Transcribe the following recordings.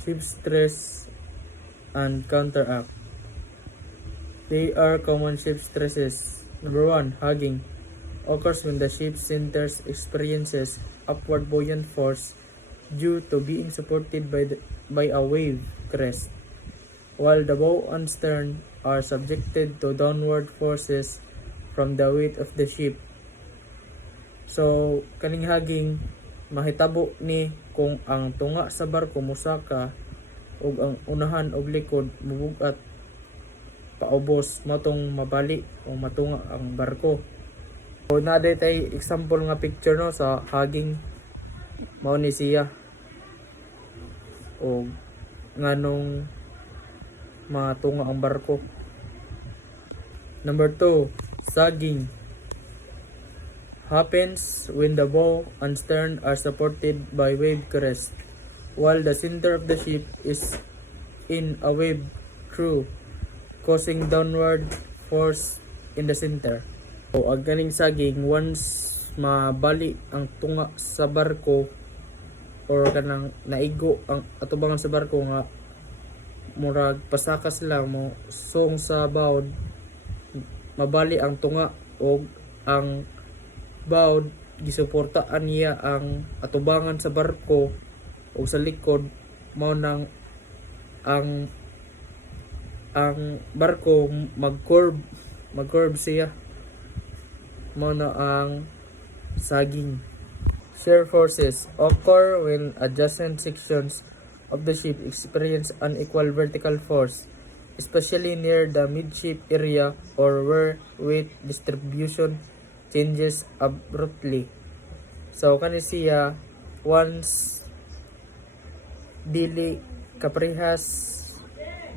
Ship stress and counteract. They are common ship stresses. Number 1, hugging. Occurs when the ship's center experiences upward buoyant force due to being supported by a wave crest, while the bow and stern are subjected to downward forces from the weight of the ship. So, kaning hugging, mahitabo ni kung ang tunga sa barko musaka ug ang unahan ug likod mubugat paubos matong mabali o matunga ang barko. So naday tay example nga picture no sa hugging mao ni siya o nganong matunga ang barko. Number 2, sagging. Happens when the bow and stern are supported by wave crest, while the center of the ship is in a wave trough, causing downward force in the center. So, ang ganing saging, once mabali ang tunga sa barko or kanang naigo ang atubangan sa barko nga murag pasakas lang mo song sa bawd, mabali ang tunga o ang bawd gisuportaan niya ang atubangan sa barko o sa likod, mao nang ang barko mag-curve siya, mao na ang sagging. Shear forces occur when adjacent sections of the ship experience unequal vertical force, especially near the midship area or where weight distribution changes abruptly. So kani siya once dili kaparehas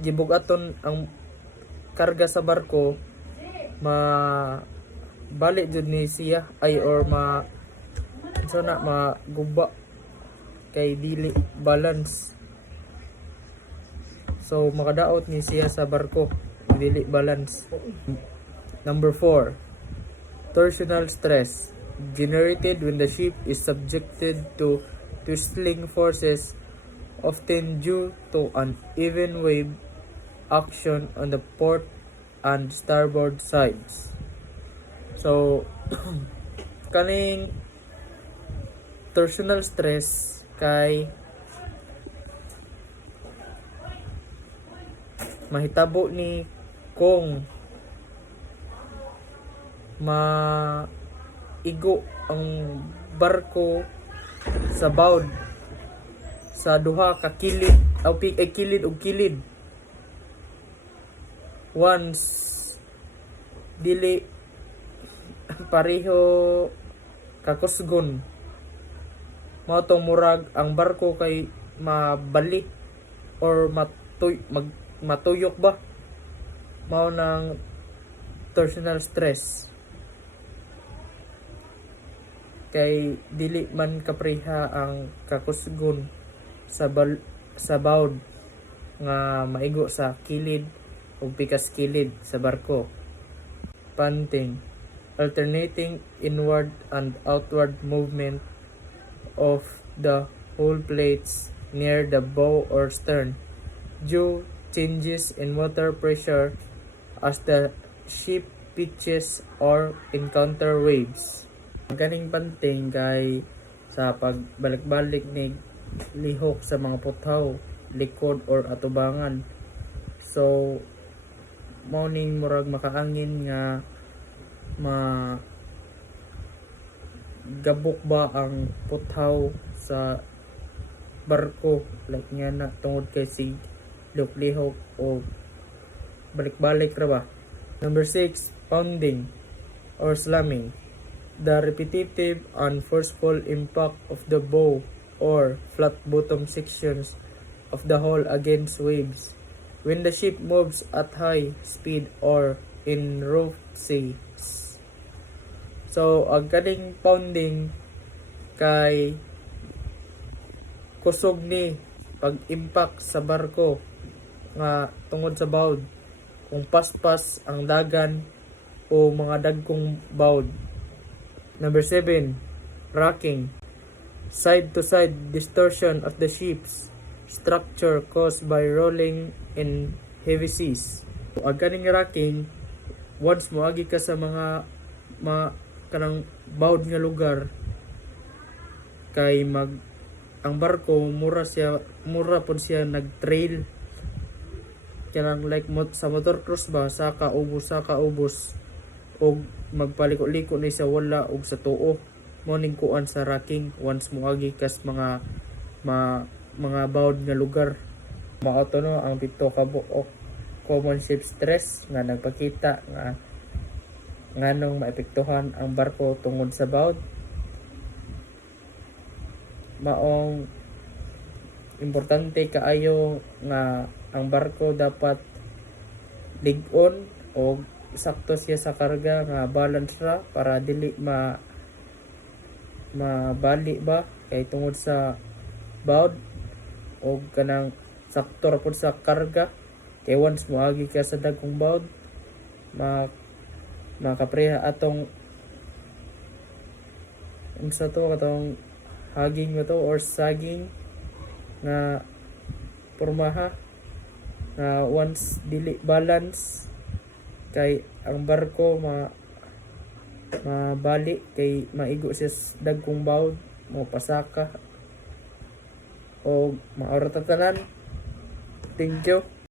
gibugaton ang karga sa barko, balik jud ni siya ay or maguba kay dili balance. So makadaot ni siya sa barko dili balance. Number 4, torsional stress generated when the ship is subjected to twisting forces, often due to uneven wave action on the port and starboard sides. So kaning torsional stress kay mahitabo ni kung maigo ang barko sa bawd sa duha ka kilid o kilid ug kilid. Once dili pareho kakusgon, mao tong murag ang barko kay mabali or matuyok ba, mao nang torsional stress kay dili man kapreha ang kakusgon sa bawd nga maigo sa kilid o pikas kilid sa barko. Panting, alternating inward and outward movement of the hull plates near the bow or stern due changes in water pressure as the ship pitches or encounter waves. Ganing panting kay sa pagbalik-balik ni lihok sa mga puthaw, likod or atubangan. So morning murag makaangin nga gabok ba ang puthaw sa barko, like nga na tungod kay si lihok o balik-balik ra ba. Number 6, pounding or slamming. The repetitive and forceful impact of the bow or flat bottom sections of the hull against waves when the ship moves at high speed or in rough seas. So ang kaning pounding kay kusog ni pag-impact sa barko nga tungod sa bawd, kung paspas ang dagan o mga dagkong bawd. Number 7, rocking. Side to side distortion of the ship's structure caused by rolling in heavy seas. Ang kaning rocking, once moagi ka sa mga kanang bawd nga lugar, kay ang barko mura pud siya nag-trail, kanang like sa motor cruise ba, saka ubos og magpaliko-liko ni sa wala og sa tuo. Morning kuan sa rocking once moagi kas mga bawd nga lugar. Mao to no ang pito ka buok common ship stress nga nagpakita nga nganong maepektuhan ang barko tungod sa bawd. Maong importante kaayo nga ang barko dapat lig-on o sakto siya sa karga, nga balance ra para dili mabali ba kay tungod sa bawd, o kanang sakto ra pud sa karga kay once moagi ka sa dagkong bawd makapreha atong unsa to katong haging mo to or saging nga pormaha na once dili balance kay ang barko mabali kay maigo siya sa dagkong bawd mo pasaka o maorata tanan. Thank you.